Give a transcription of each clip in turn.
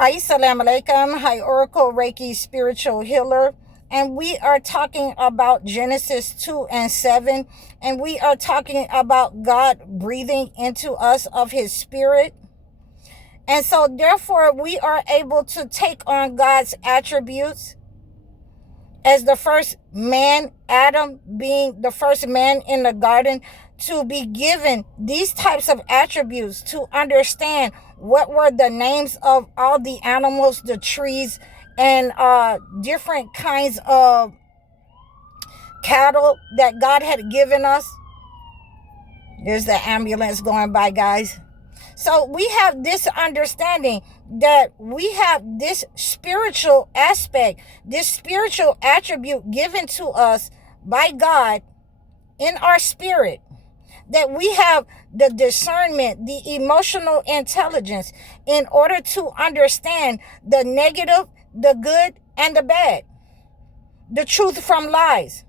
Assalamu alaikum. Hi, Oracle Reiki spiritual healer. And we are talking about Genesis 2 and 7. And we are talking about God breathing into us of his spirit. And so therefore we are able to take on God's attributes as the first man, Adam being the first man in the garden, to be given these types of attributes, to understand what were the names of all the animals, the trees, and different kinds of cattle that God had given us. There's the ambulance going by, guys. So we have this understanding that we have this spiritual aspect, this spiritual attribute given to us by God in our spirit, that we have the discernment, the emotional intelligence in order to understand the negative, the good, and the bad, the truth from lies.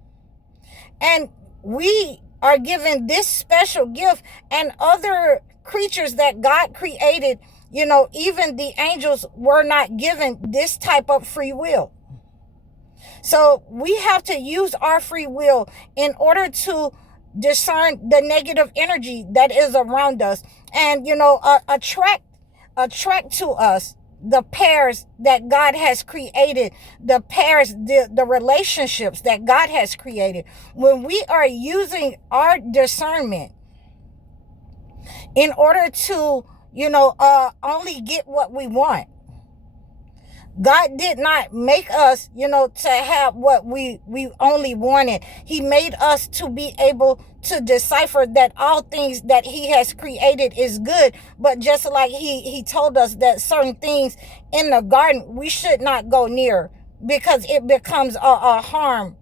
And we are given this special gift, and other creatures that God created, even the angels were not given this type of free will. So we have to use our free will in order to discern the negative energy that is around us, and attract to us the pairs that God has created, the pairs, the relationships that God has created. When we are using our discernment in order to only get what we want, God did not make us, to have what we only wanted. He made us to be able to decipher that all things that he has created is good. But just like he told us that certain things in the garden we should not go near, because it becomes a harm.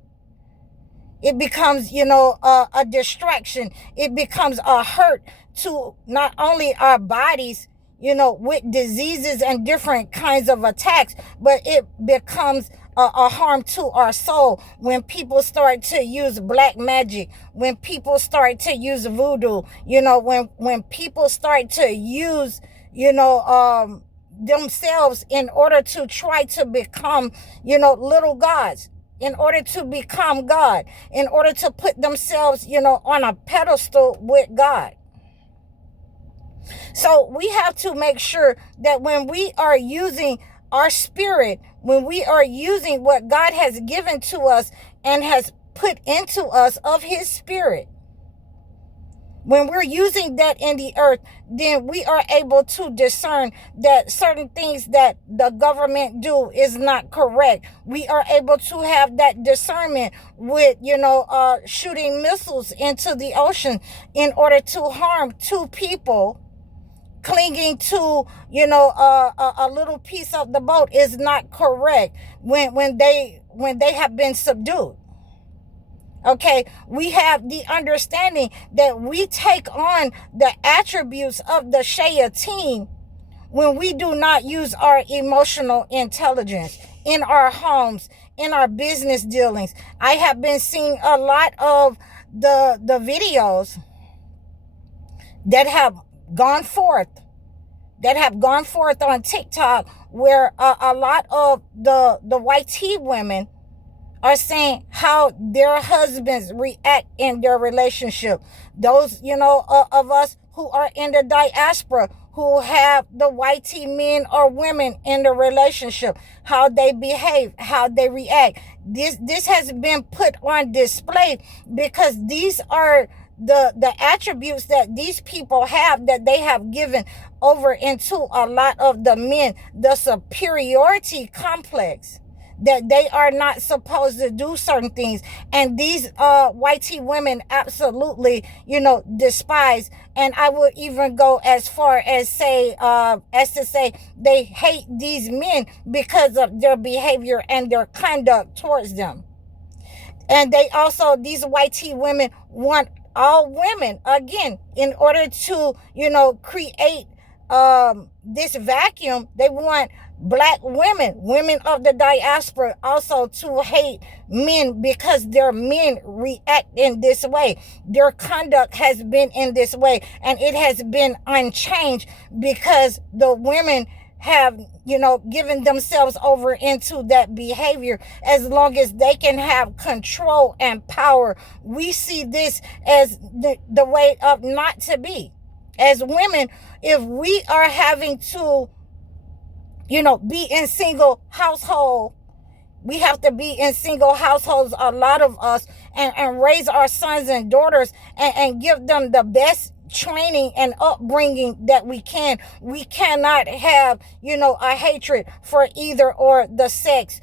It becomes, a distraction. It becomes a hurt to not only our bodies, with diseases and different kinds of attacks, but it becomes a harm to our soul when people start to use black magic, when people start to use voodoo, when people start to use, themselves in order to try to become, little gods, in order to become God, in order to put themselves, on a pedestal with God. So we have to make sure that when we are using our spirit, when we are using what God has given to us and has put into us of his spirit, when we're using that in the earth, then we are able to discern that certain things that the government do is not correct. We are able to have that discernment with, shooting missiles into the ocean in order to harm two people. Clinging to, a little piece of the boat is not correct when they have been subdued. Okay, we have the understanding that we take on the attributes of the shayateen when we do not use our emotional intelligence in our homes, in our business dealings. I have been seeing a lot of the videos that have gone forth on TikTok, where a lot of the YT women are saying how their husbands react in their relationship. Those, of us who are in the diaspora, who have the YT men or women in the relationship, how they behave, how they react. This has been put on display because these are the attributes that these people have, that they have given over into a lot of the men, the superiority complex, that they are not supposed to do certain things. And these YT women absolutely, despise. And I would even go as far as to say they hate these men because of their behavior and their conduct towards them. And they also, these YT women want all women, again, in order to, create this vacuum. They want black women of the diaspora also to hate men because their men react in this way. Their conduct has been in this way, and it has been unchanged because the women have, given themselves over into that behavior, as long as they can have control and power. We see this as the way of not to be. As women, if we are having to, be in single household, we have to be in single households, a lot of us, and raise our sons and daughters, and give them the best training and upbringing that we can. We cannot have, a hatred for either or the sex,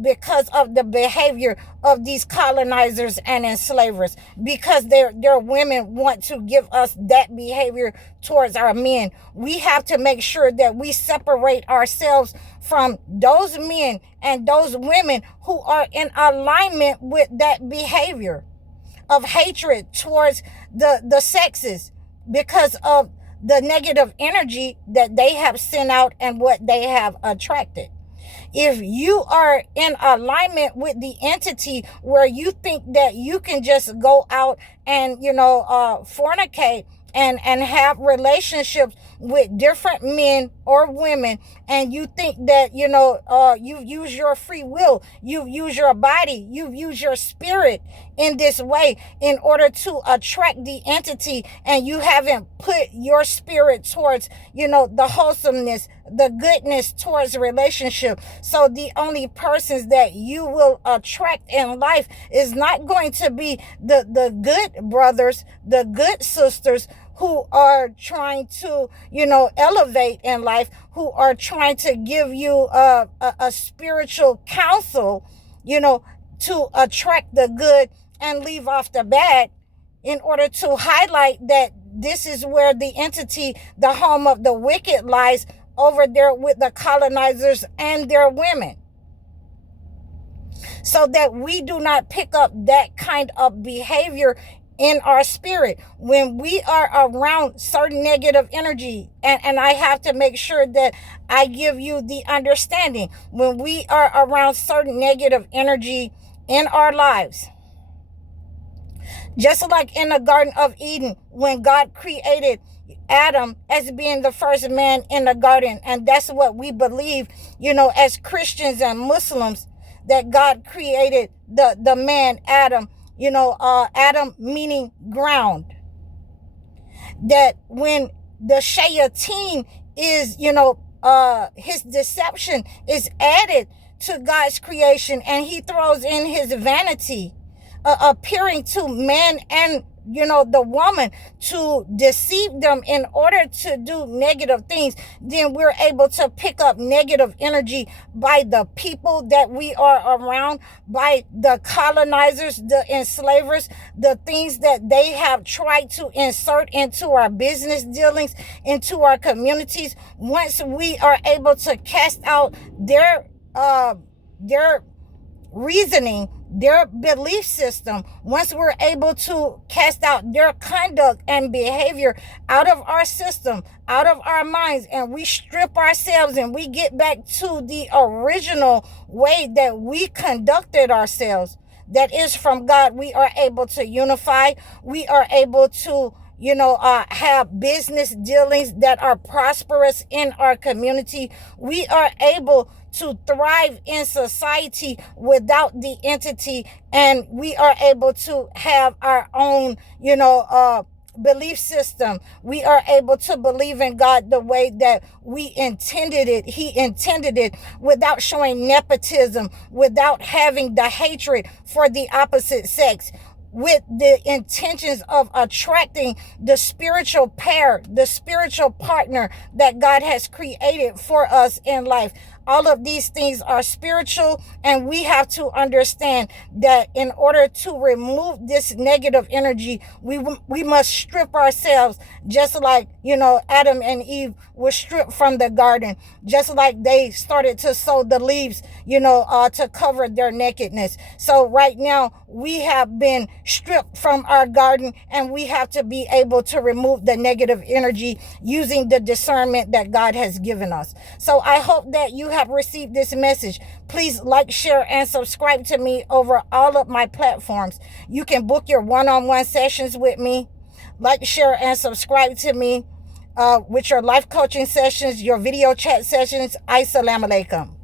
because of the behavior of these colonizers and enslavers, because their women want to give us that behavior towards our men. We have to make sure that we separate ourselves from those men and those women who are in alignment with that behavior of hatred towards the sexes, because of the negative energy that they have sent out and what they have attracted. If you are in alignment with the entity where you think that you can just go out and, fornicate and have relationships with different men or women, and you think that, you use your free will, you use your body, you use your spirit in this way in order to attract the entity, and you haven't put your spirit towards, the wholesomeness, the goodness towards relationship. So the only persons that you will attract in life is not going to be the good brothers, the good sisters, who are trying to, elevate in life, who are trying to give you a spiritual counsel, to attract the good and leave off the bad, in order to highlight that this is where the entity, the home of the wicked, lies, over there with the colonizers and their women. So that we do not pick up that kind of behavior in our spirit when we are around certain negative energy. And I have to make sure that I give you the understanding. When we are around certain negative energy in our lives, just like in the Garden of Eden, when God created Adam as being the first man in the garden, and that's what we believe, as Christians and Muslims, that God created the man Adam, Adam meaning ground. That when the shayateen is, his deception is added to God's creation, and he throws in his vanity, appearing to man and, the woman, to deceive them in order to do negative things, then we're able to pick up negative energy by the people that we are around, by the colonizers, the enslavers, the things that they have tried to insert into our business dealings, into our communities. Once we are able to cast out their reasoning, their belief system, once we're able to cast out their conduct and behavior out of our system, out of our minds, and we strip ourselves and we get back to the original way that we conducted ourselves, that is from God, we are able to unify. We are able to have business dealings that are prosperous in our community. We are able to thrive in society without the entity, and we are able to have our own, belief system. We are able to believe in God the way that we intended it. He intended it, without showing nepotism, without having the hatred for the opposite sex, with the intentions of attracting the spiritual pair, the spiritual partner that God has created for us in life. All of these things are spiritual, and we have to understand that in order to remove this negative energy, we must strip ourselves, just like, Adam and Eve were stripped from the garden, just like they started to sow the leaves, to cover their nakedness. So right now, we have been stripped from our garden, and we have to be able to remove the negative energy using the discernment that God has given us. So I hope that you have received this message. Please like, share, and subscribe to me over all of my platforms. You can book your one-on-one sessions with me. Like, share, and subscribe to me. with your life coaching sessions, your video chat sessions. Assalamu alaikum.